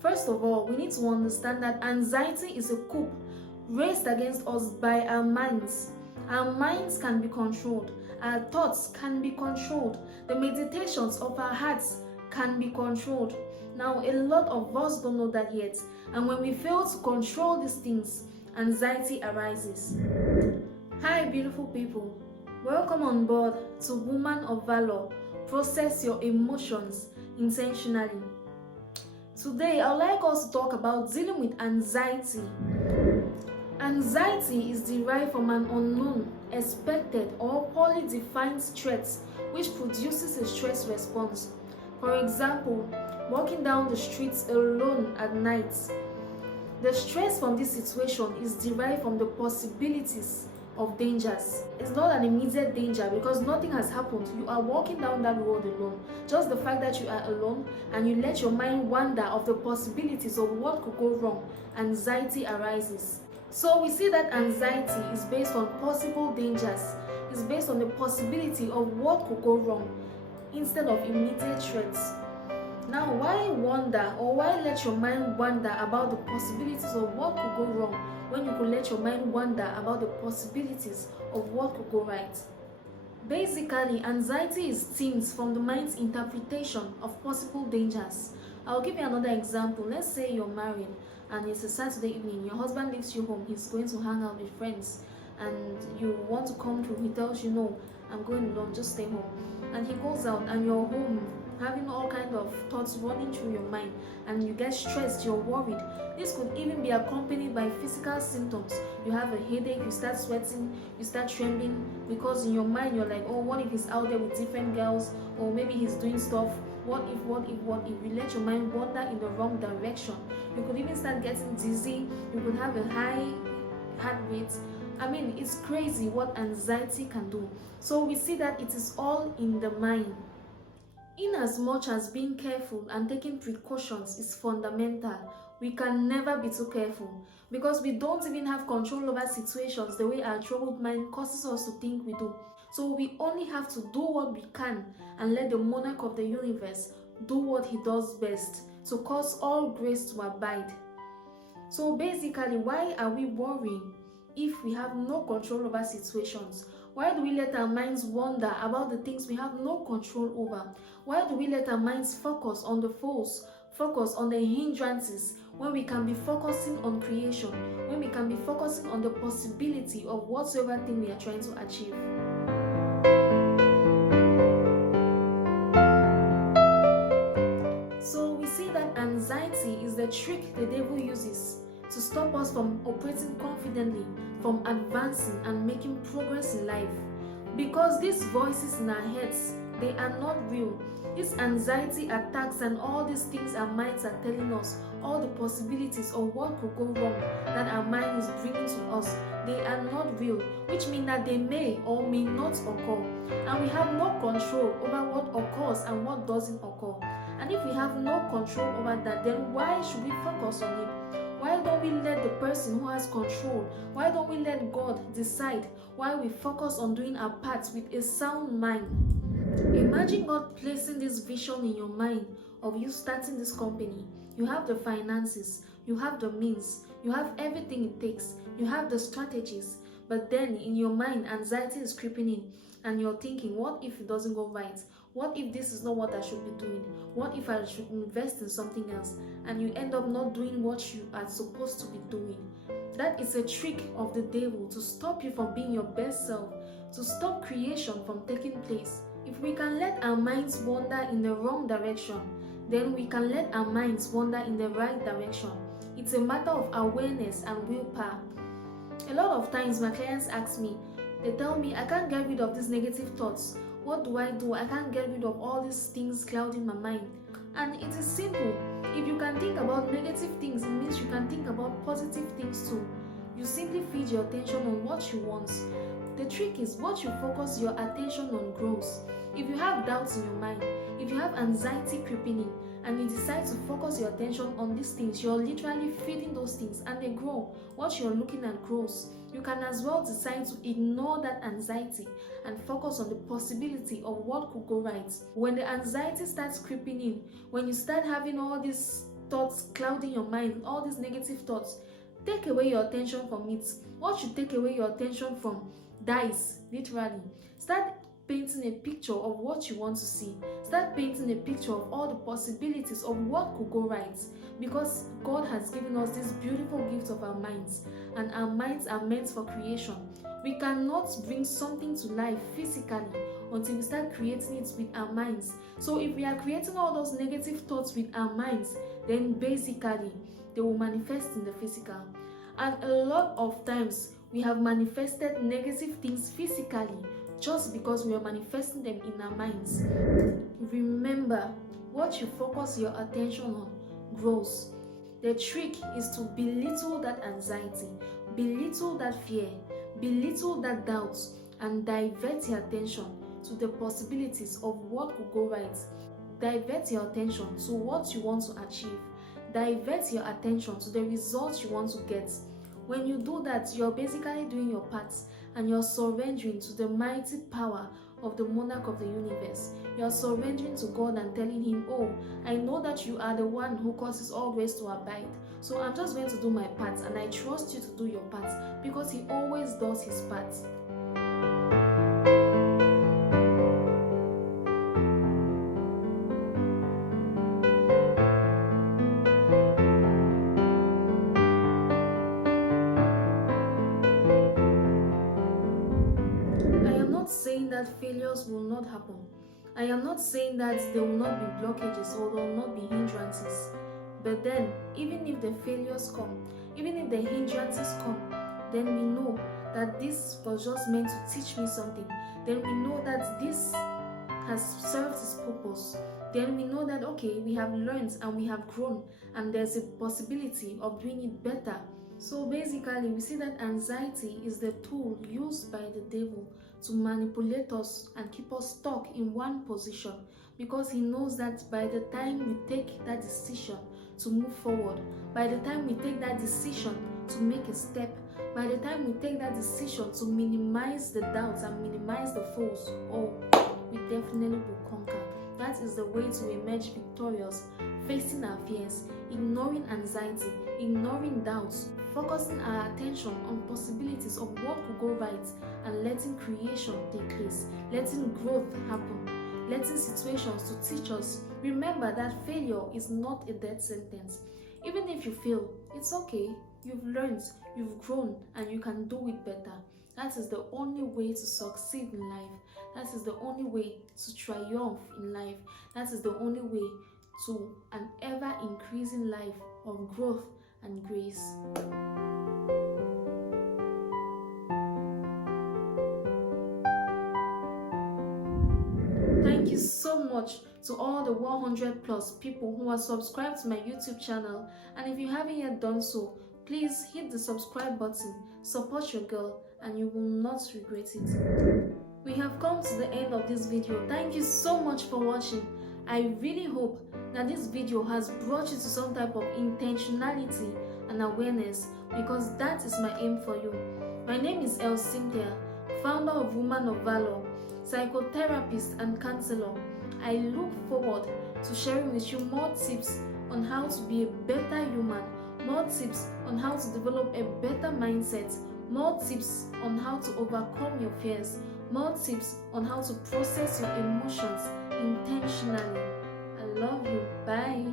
First of all, we need to understand that anxiety is a coup raised against us by our minds. Our minds can be controlled, our thoughts can be controlled, the meditations of our hearts can be controlled. Now, a lot of us don't know that yet, and when we fail to control these things, anxiety arises. Hi, beautiful people. Welcome on board to Woman of Valor. Process your emotions intentionally. Today, I would like us to talk about dealing with anxiety. Anxiety is derived from an unknown, expected, or poorly defined threat which produces a stress response. For example, walking down the streets alone at night. The stress from this situation is derived from the possibilities of dangers. It's not an immediate danger because nothing has happened. You are walking down that road alone. Just the fact that you are alone and you let your mind wander of the possibilities of what could go wrong, anxiety arises. So we see that anxiety is based on possible dangers. It's based on the possibility of what could go wrong instead of immediate threats. Now, why wonder or why let your mind wander about the possibilities of what could go wrong when you could let your mind wander about the possibilities of what could go right? Basically, anxiety is stems from the mind's interpretation of possible dangers. I'll give you another example. Let's say you're married and it's a Saturday evening. Your husband leaves you home. He's going to hang out with friends and you want to come through. He tells you, no, I'm going alone, just stay home. And he goes out and you're home having all kind of thoughts running through your mind and you get stressed, you're worried. This could even be accompanied by physical symptoms. You have a headache, you start sweating, you start trembling because in your mind you're like, oh, what if he's out there with different girls, or maybe he's doing stuff. What if you let your mind wander in the wrong direction? You could even start getting dizzy, you could have a high heart rate. I mean, it's crazy what anxiety can do. So we see that it is all in the mind. In as much as being careful and taking precautions is fundamental, we can never be too careful because we don't even have control over situations the way our troubled mind causes us to think we do. So we only have to do what we can and let the monarch of the universe do what he does best to cause all grace to abide. So basically, why are we worrying if we have no control over situations? Why do we let our minds wander about the things we have no control over? Why do we let our minds focus on the foes, focus on the hindrances, when we can be focusing on creation, when we can be focusing on the possibility of whatsoever thing we are trying to achieve? So we see that anxiety is the trick the devil uses to stop us from operating confidently, from advancing and making progress in life. Because these voices in our heads, they are not real. This anxiety attacks and all these things our minds are telling us, all the possibilities of what could go wrong that our mind is bringing to us, they are not real, which means that they may or may not occur. And we have no control over what occurs and what doesn't occur. And if we have no control over that, then why should we focus on it? Why don't we let the person who has control, why don't we let God decide, why we focus on doing our part with a sound mind? Imagine God placing this vision in your mind of you starting this company. You have the finances, you have the means, you have everything it takes, you have the strategies, but then in your mind anxiety is creeping in and you're thinking, what if it doesn't go right? What if this is not what I should be doing? What if I should invest in something else? And you end up not doing what you are supposed to be doing. That is a trick of the devil to stop you from being your best self, to stop creation from taking place. If we can let our minds wander in the wrong direction, then we can let our minds wander in the right direction. It's a matter of awareness and willpower. A lot of times my clients ask me, they tell me, I can't get rid of these negative thoughts. What do? I can't get rid of all these things clouding my mind. And it is simple. If you can think about negative things, it means you can think about positive things too. You simply feed your attention on what you want. The trick is what you focus your attention on grows. If you have doubts in your mind, if you have anxiety creeping in, and you decide to focus your attention on these things, you're literally feeding those things and they grow. What you're looking at grows. You can as well decide to ignore that anxiety and focus on the possibility of what could go right. When the anxiety starts creeping in, when you start having all these thoughts clouding your mind, all these negative thoughts, take away your attention from it. What you take away your attention from dies, literally. Start painting a picture of what you want to see. Start painting a picture of all the possibilities of what could go right, because God has given us this beautiful gift of our minds, and our minds are meant for creation. We cannot bring something to life physically until we start creating it with our minds. So if we are creating all those negative thoughts with our minds, then basically they will manifest in the physical. And a lot of times we have manifested negative things physically just because we are manifesting them in our minds. Remember, what you focus your attention on grows. The trick is to belittle that anxiety, belittle that fear, belittle that doubt, and divert your attention to the possibilities of what could go right. Divert your attention to what you want to achieve. Divert your attention to the results you want to get. When you do that, you're basically doing your part, and you're surrendering to the mighty power of the monarch of the universe. You're surrendering to God and telling him, oh, I know that you are the one who causes all grace to abide. So I'm just going to do my part, and I trust you to do your part, because he always does his part. Saying that failures will not happen. I am not saying that there will not be blockages or there will not be hindrances. But then, even if the failures come, even if the hindrances come, then we know that this was just meant to teach me something. Then we know that this has served its purpose. Then we know that, okay, we have learned and we have grown, and there's a possibility of doing it better. So basically, we see that anxiety is the tool used by the devil to manipulate us and keep us stuck in one position, because he knows that by the time we take that decision to move forward, by the time we take that decision to make a step, by the time we take that decision to minimize the doubts and minimize the foes, oh, we definitely will conquer. That is the way to emerge victorious, facing our fears, ignoring anxiety, ignoring doubts, focusing our attention on possibilities of what could go right, and letting creation take place, letting growth happen, letting situations to teach us. Remember that failure is not a death sentence. Even if you fail, it's okay. You've learned, you've grown, and you can do it better. That is the only way to succeed in life. That is the only way to triumph in life. That is the only way to an ever-increasing life of growth and grace. Thank you so much to all the 100 plus people who are subscribed to my YouTube channel. And if you haven't yet done so, please hit the subscribe button, support your girl, and you will not regret it. We have come to the end of this video. Thank you so much for watching. I really hope that this video has brought you to some type of intentionality and awareness, because that is my aim for you. My name is Cynthia, founder of Woman of Valor, psychotherapist and counselor. I look forward to sharing with you more tips on how to be a better human, more tips on how to develop a better mindset, more tips on how to overcome your fears, more tips on how to process your emotions intentionally. I love you. Bye.